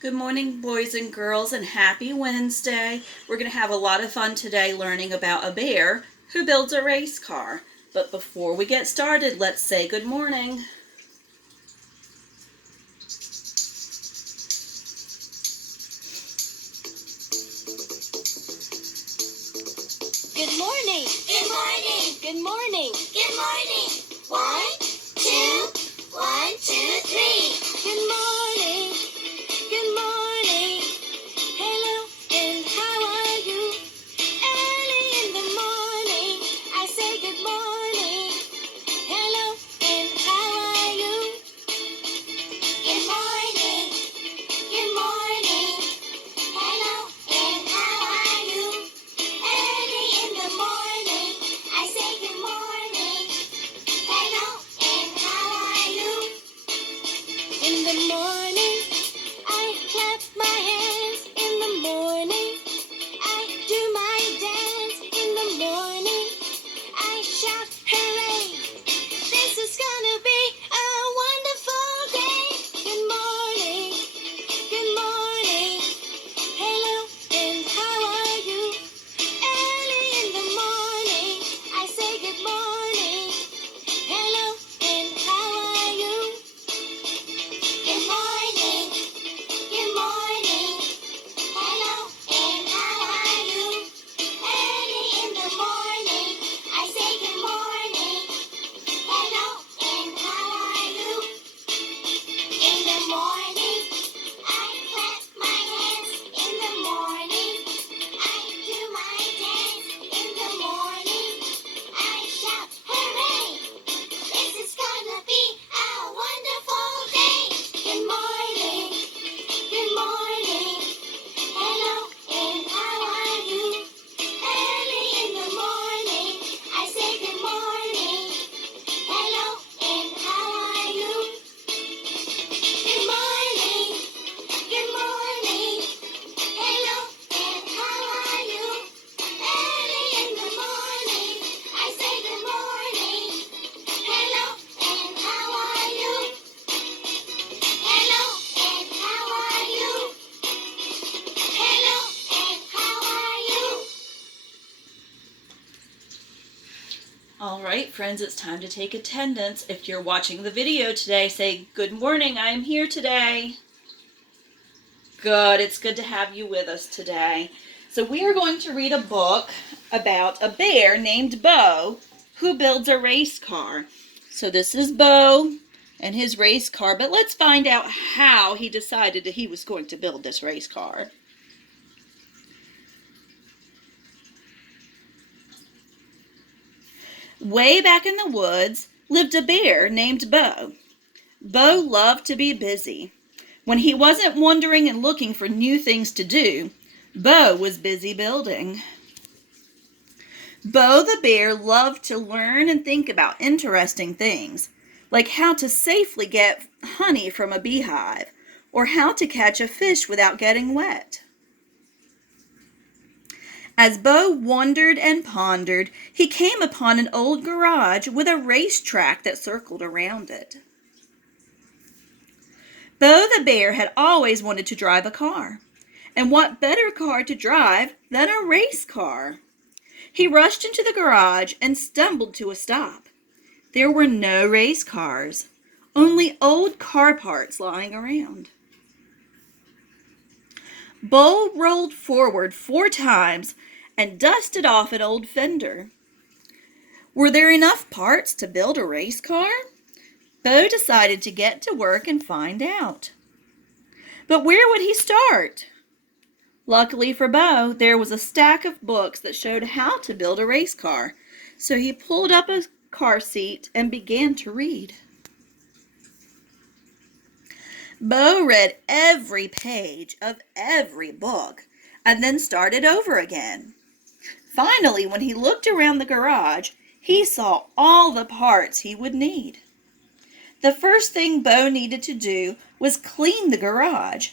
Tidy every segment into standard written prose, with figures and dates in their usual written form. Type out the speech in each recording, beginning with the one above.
Good morning, boys and girls, and happy Wednesday. We're going to have a lot of fun today learning about a bear who builds a race car. But before we get started, let's say good morning. Good morning. Good morning. Good morning. Good morning. 1, 2, 1, 2, 3. Good morning. Good morning. Hello and how are you? Early in the morning, I say good morning. Hello and how are you? Good morning. Good morning. Hello and how are you? Early in the morning, I say good morning. Hello and how are you? In the morning, I clap my hands. In the morning, I do my dance. In the morning, I shout hooray. This is gonna be a wonderful day. Good morning. Good morning. Hello and how are you? Early in the morning, I say good morning. Hello and how are you? Good morning. Good morning. Hello and how are you? Early in the morning, I say good morning. Hello and how are you? In the morning, I clap my hands. In the morning, I do my dance. In the morning, I shout hooray! This is gonna be a wonderful day. Good morning. Good morning. Hello and how are you? Early in the morning, I say good morning. Hello and how are you? Good morning. Good morning. Hello and how are you? Early in the morning, I say good morning. Hello and how are you? Hello and how are you? Hello and how are you? All right, friends, it's time to take attendance. If you're watching the video today, say good morning, I am here today. Good, it's good to have you with us today. So we are going to read a book about a bear named Bo who builds a race car. So this is Bo and his race car, but let's find out how he decided that he was going to build this race car. Way back in the woods lived a bear named Bo. Bo loved to be busy. When he wasn't wandering and looking for new things to do, Bo was busy building. Bo the bear loved to learn and think about interesting things, like how to safely get honey from a beehive, or how to catch a fish without getting wet. As Bo wandered and pondered, he came upon an old garage with a racetrack that circled around it. Bo the bear had always wanted to drive a car, and what better car to drive than a race car? He rushed into the garage and stumbled to a stop. There were no race cars, only old car parts lying around. Bo rolled forward 4 times and dusted off an old fender. Were there enough parts to build a race car? Bo decided to get to work and find out. But where would he start? Luckily for Bo, there was a stack of books that showed how to build a race car, so he pulled up a car seat and began to read. Bo read every page of every book and then started over again. Finally, when he looked around the garage, he saw all the parts he would need. The first thing Bo needed to do was clean the garage.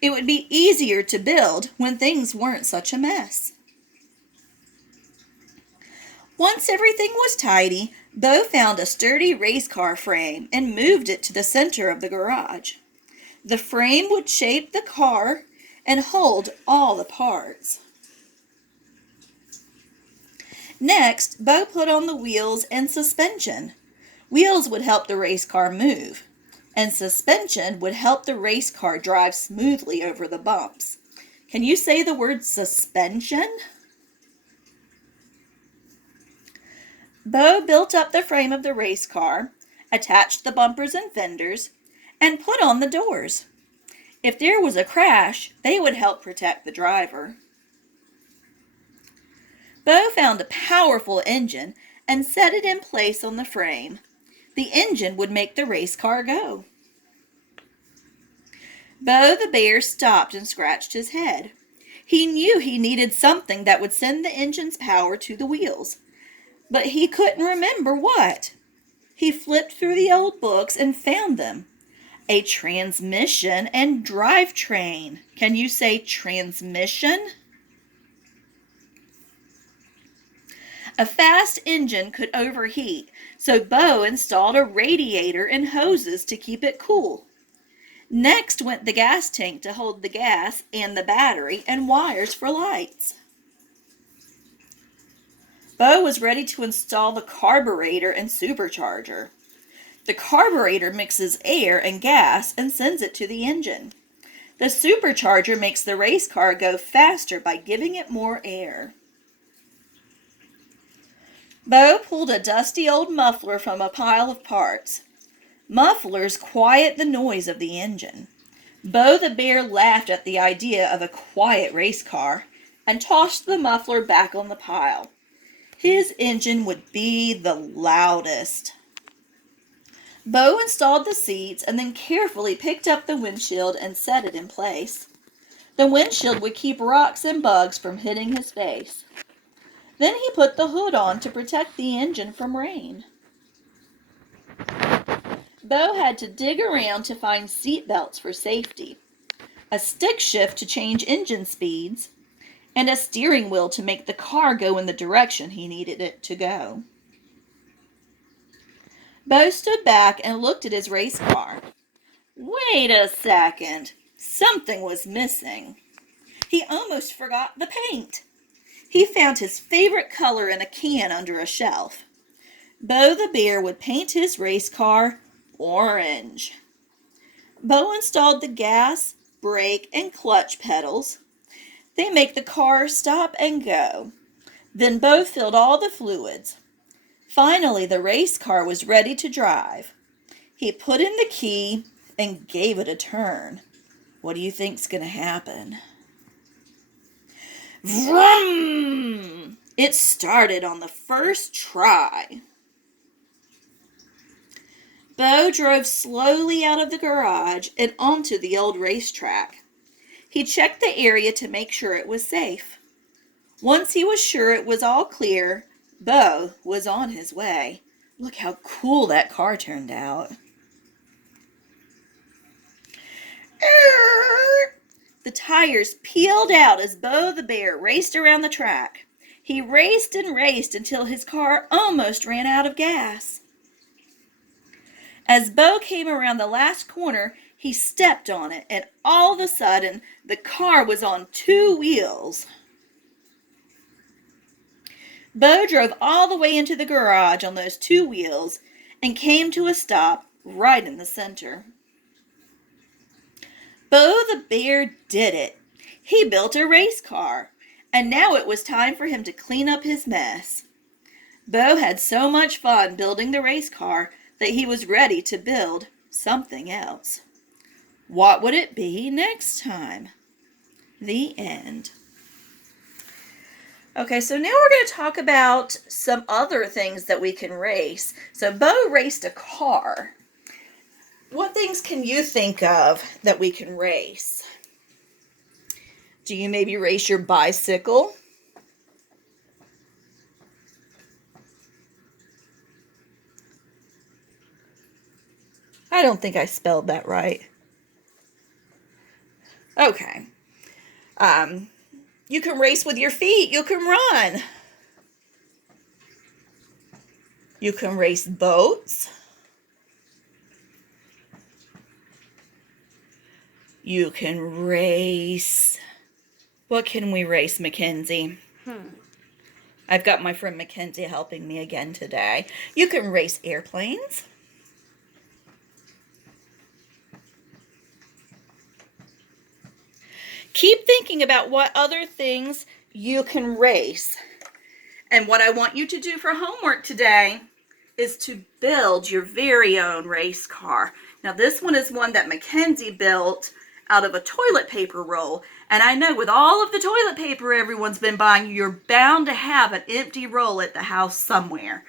It would be easier to build when things weren't such a mess. Once everything was tidy, Bo found a sturdy race car frame and moved it to the center of the garage. The frame would shape the car and hold all the parts. Next, Bo put on the wheels and suspension. Wheels would help the race car move, and suspension would help the race car drive smoothly over the bumps. Can you say the word suspension? Bo built up the frame of the race car, attached the bumpers and fenders, and put on the doors. If there was a crash, they would help protect the driver. Bo found a powerful engine and set it in place on the frame. The engine would make the race car go. Bo the bear stopped and scratched his head. He knew he needed something that would send the engine's power to the wheels, but he couldn't remember what. He flipped through the old books and found them. A transmission and drivetrain. Can you say transmission? A fast engine could overheat, so Bo installed a radiator and hoses to keep it cool. Next went the gas tank to hold the gas and the battery and wires for lights. Bo was ready to install the carburetor and supercharger. The carburetor mixes air and gas and sends it to the engine. The supercharger makes the race car go faster by giving it more air. Bo pulled a dusty old muffler from a pile of parts. Mufflers quiet the noise of the engine. Bo the bear laughed at the idea of a quiet race car and tossed the muffler back on the pile. His engine would be the loudest. Bo installed the seats and then carefully picked up the windshield and set it in place. The windshield would keep rocks and bugs from hitting his face. Then he put the hood on to protect the engine from rain. Bo had to dig around to find seat belts for safety, a stick shift to change engine speeds, and a steering wheel to make the car go in the direction he needed it to go. Bo stood back and looked at his race car. Wait a second. Something was missing. He almost forgot the paint. He found his favorite color in a can under a shelf. Bo the bear would paint his race car orange. Bo installed the gas, brake, and clutch pedals. They make the car stop and go. Then Bo filled all the fluids. Finally, the race car was ready to drive. He put in the key and gave it a turn. What do you think's going to happen? Vroom! It started on the first try. Bo drove slowly out of the garage and onto the old racetrack. He checked the area to make sure it was safe. Once he was sure it was all clear, Bo was on his way. Look how cool that car turned out. The tires peeled out as Bo the bear raced around the track. He raced and raced until his car almost ran out of gas. As Bo came around the last corner, he stepped on it, and all of a sudden, the car was on two wheels. Bo drove all the way into the garage on those two wheels and came to a stop right in the center. Bo the bear did it. He built a race car, and now it was time for him to clean up his mess. Bo had so much fun building the race car that he was ready to build something else. What would it be next time? The end. Okay, so now we're going to talk about some other things that we can race. So Bo raced a car. What things can you think of that we can race? Do you maybe race your bicycle? I don't think I spelled that right. Okay. You can race with your feet. You can run. You can race boats. You can race. What can we race, Mackenzie? I've got my friend Mackenzie helping me again today. You can race airplanes. Keep thinking about what other things you can race. And what I want you to do for homework today is to build your very own race car. Now this one is one that Mackenzie built out of a toilet paper roll. And I know with all of the toilet paper everyone's been buying, you're bound to have an empty roll at the house somewhere.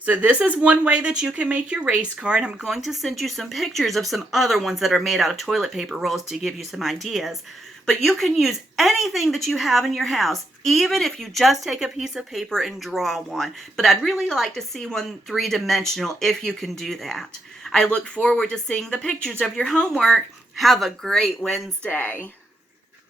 So this is one way that you can make your race car, and I'm going to send you some pictures of some other ones that are made out of toilet paper rolls to give you some ideas. But you can use anything that you have in your house, even if you just take a piece of paper and draw one. But I'd really like to see one three-dimensional if you can do that. I look forward to seeing the pictures of your homework. Have a great Wednesday.